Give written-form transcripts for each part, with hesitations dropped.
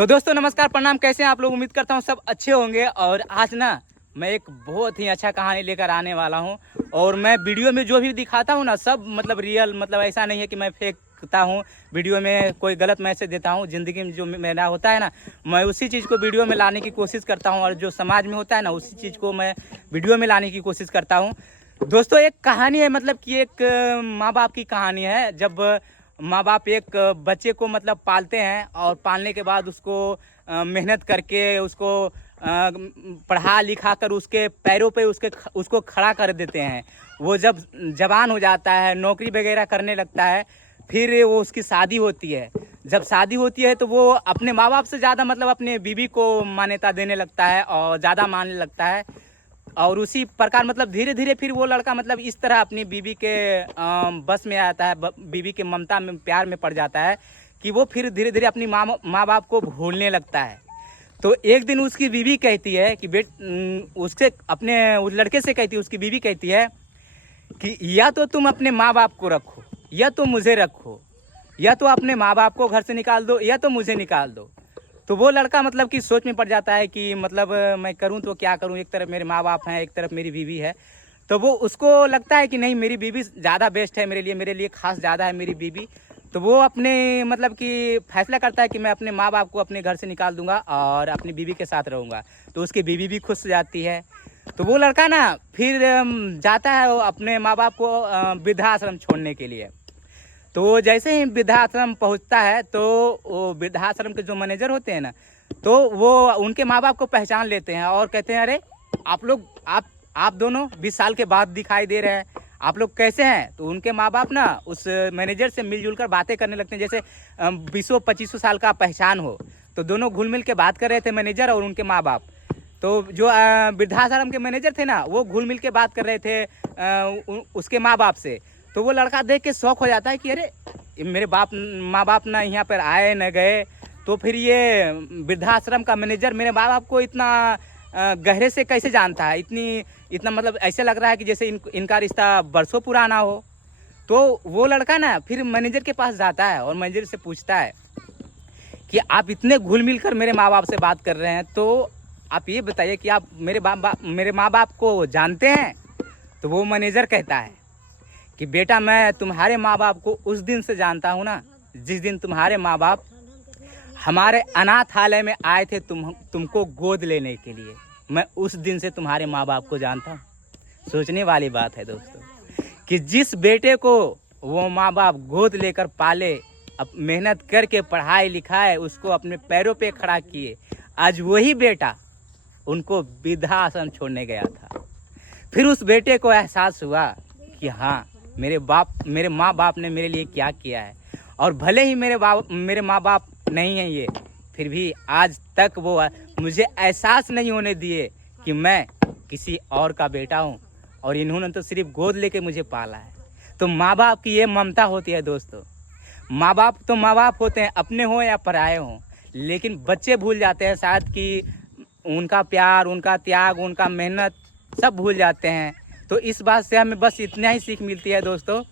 तो दोस्तों नमस्कार, प्रणाम। कैसे हैं आप लोग? उम्मीद करता हूँ सब अच्छे होंगे। और आज ना मैं एक बहुत ही अच्छा कहानी लेकर आने वाला हूँ। और मैं वीडियो में जो भी दिखाता हूँ ना, सब मतलब रियल, मतलब ऐसा नहीं है कि मैं फेंकता हूँ वीडियो में, कोई गलत मैसेज देता हूँ। ज़िंदगी में जो मेरा होता है ना, मैं उसी चीज़ को वीडियो में लाने की कोशिश करता हूँ। और जो समाज में होता है ना, उसी चीज़ को मैं वीडियो में लाने की कोशिश करता हूँ। दोस्तों एक कहानी है, मतलब कि एक माँ बाप की कहानी है। जब माँ बाप एक बच्चे को मतलब पालते हैं और पालने के बाद उसको मेहनत करके उसको पढ़ा लिखा कर उसके पैरों पे उसको खड़ा कर देते हैं। वो जब जवान हो जाता है, नौकरी वगैरह करने लगता है, फिर वो उसकी शादी होती है। जब शादी होती है तो वो अपने माँ बाप से ज़्यादा मतलब अपने बीवी को मान्यता देने लगता है और ज़्यादा मानने लगता है। और उसी प्रकार मतलब धीरे धीरे फिर वो लड़का मतलब इस तरह अपनी बीवी के बस में आता है, बीवी के ममता में, प्यार में पड़ जाता है कि वो फिर धीरे धीरे अपनी माँ बाप को भूलने लगता है। तो एक दिन उसकी बीवी कहती है कि उसके अपने उस लड़के से कहती है, उसकी बीवी कहती है कि या तो तुम अपने माँ बाप को रखो या तो मुझे रखो, या तो अपने माँ बाप को घर से निकाल दो या तो मुझे निकाल दो। तो वो लड़का मतलब कि सोच में पड़ जाता है कि मतलब मैं करूं तो क्या करूं, एक तरफ मेरे माँ बाप हैं, एक तरफ मेरी बीवी है। तो वो उसको लगता है कि नहीं, मेरी बीवी ज़्यादा बेस्ट है मेरे लिए खास ज़्यादा है मेरी बीवी। तो वो अपने मतलब कि फैसला करता है कि मैं अपने माँ बाप को अपने घर से निकाल दूंगा और अपनी बीवी के साथ रहूँगा। तो उसकी बीवी भी खुश हो जाती है। तो वो लड़का ना फिर जाता है अपने माँ बाप को वृद्धाश्रम छोड़ने के लिए। तो जैसे ही वृद्धाश्रम पहुंचता है तो वो वृद्धाश्रम के जो मैनेजर होते हैं ना, तो वो उनके माँ बाप को पहचान लेते हैं और कहते हैं, अरे आप लोग, आप दोनों 20 साल के बाद दिखाई दे रहे हैं, आप लोग कैसे हैं? तो उनके माँ बाप ना उस मैनेजर से मिलजुल कर बातें करने लगते हैं, जैसे 20-25 साल का पहचान हो। तो दोनों घुल मिल के बात कर रहे थे, मैनेजर और उनके माँ बाप। तो जो वृद्धाश्रम के मैनेजर थे ना, वो घुल मिल के बात कर रहे थे उसके माँ बाप से। तो वो लड़का देख के शौक हो जाता है कि अरे मेरे माँ बाप ना यहाँ पर आए न गए, तो फिर ये वृद्धाश्रम का मैनेजर मेरे माँ बाप को इतना गहरे से कैसे जानता है, इतना मतलब ऐसे लग रहा है कि जैसे इनका रिश्ता बरसों पुराना हो। तो वो लड़का ना फिर मैनेजर के पास जाता है और मैनेजर से पूछता है कि आप इतने घुल मिल कर मेरे माँ बाप से बात कर रहे हैं, तो आप ये बताइए कि आप मेरे माँ बाप को जानते हैं? तो वो मैनेजर कहता है कि बेटा, मैं तुम्हारे माँ बाप को उस दिन से जानता हूँ ना, जिस दिन तुम्हारे माँ बाप हमारे अनाथालय में आए थे तुमको गोद लेने के लिए। मैं उस दिन से तुम्हारे माँ बाप को जानता हूँ। सोचने वाली बात है दोस्तों कि जिस बेटे को वो माँ बाप गोद लेकर पाले, अब मेहनत करके पढ़ाई लिखाए, उसको अपने पैरों पे खड़ा किए, आज वही बेटा उनको वृद्धाश्रम छोड़ने गया था। फिर उस बेटे को एहसास हुआ कि हाँ, मेरे माँ बाप ने मेरे लिए क्या किया है। और भले ही मेरे माँ बाप नहीं हैं ये, फिर भी आज तक वो मुझे एहसास नहीं होने दिए कि मैं किसी और का बेटा हूँ, और इन्होंने तो सिर्फ गोद लेके मुझे पाला है। तो माँ बाप की ये ममता होती है दोस्तों। माँ बाप तो माँ बाप होते हैं, अपने हों या पराए हों, लेकिन बच्चे भूल जाते हैं शायद कि उनका प्यार, उनका त्याग, उनका मेहनत सब भूल जाते हैं। तो इस बात से हमें बस इतना ही सीख मिलती है दोस्तों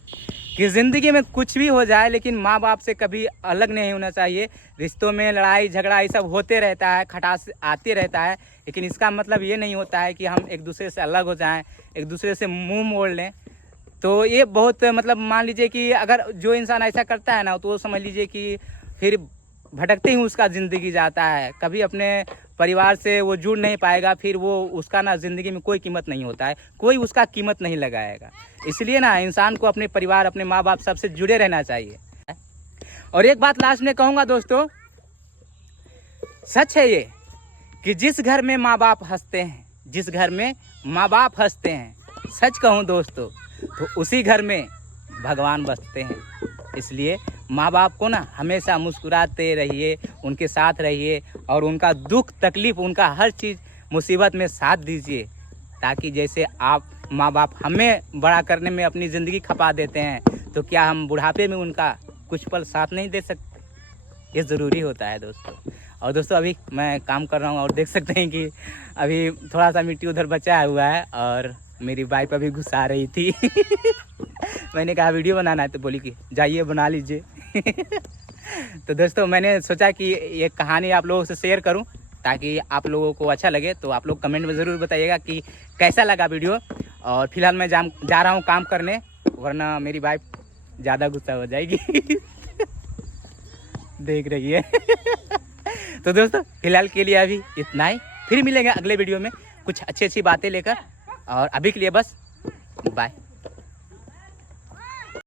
कि ज़िंदगी में कुछ भी हो जाए, लेकिन माँ बाप से कभी अलग नहीं होना चाहिए। रिश्तों में लड़ाई झगड़ा ये सब होते रहता है, खटास आते रहता है, लेकिन इसका मतलब ये नहीं होता है कि हम एक दूसरे से अलग हो जाएं, एक दूसरे से मुंह मोड़ लें। तो ये बहुत मतलब मान लीजिए कि अगर जो इंसान ऐसा करता है ना, तो वो समझ लीजिए कि फिर भटकते ही उसका ज़िंदगी जाता है, कभी अपने परिवार से वो जुड़ नहीं पाएगा, फिर वो उसका ना ज़िंदगी में कोई कीमत नहीं होता है, कोई उसका कीमत नहीं लगाएगा। इसलिए ना इंसान को अपने परिवार, अपने माँ बाप सबसे जुड़े रहना चाहिए। और एक बात लास्ट में कहूँगा दोस्तों, सच है ये कि जिस घर में माँ बाप हंसते हैं, जिस घर में माँ बाप हंसते हैं, सच कहूँ दोस्तों, तो उसी घर में भगवान बसते हैं। इसलिए माँ बाप को ना हमेशा मुस्कुराते रहिए, उनके साथ रहिए, और उनका दुख तकलीफ़, उनका हर चीज़ मुसीबत में साथ दीजिए, ताकि जैसे आप माँ बाप हमें बड़ा करने में अपनी ज़िंदगी खपा देते हैं, तो क्या हम बुढ़ापे में उनका कुछ पल साथ नहीं दे सकते? ये ज़रूरी होता है दोस्तों। और दोस्तों अभी मैं काम कर रहा हूँ और देख सकते हैं कि अभी थोड़ा सा मिट्टी उधर बचा हुआ है, और मेरी वाइफ अभी गुस्सा रही थी मैंने कहा वीडियो बनाना है, तो बोली कि जाइए बना लीजिए तो दोस्तों मैंने सोचा कि ये कहानी आप लोगों से शेयर करूं ताकि आप लोगों को अच्छा लगे। तो आप लोग कमेंट में ज़रूर बताइएगा कि कैसा लगा वीडियो। और फिलहाल मैं जा रहा हूं काम करने, वरना मेरी वाइफ ज़्यादा गुस्सा हो जाएगी। देख रही है। तो दोस्तों फिलहाल के लिए अभी इतना ही, फिर मिलेंगे अगले वीडियो में कुछ अच्छी अच्छी बातें लेकर। और अभी के लिए बस बाय।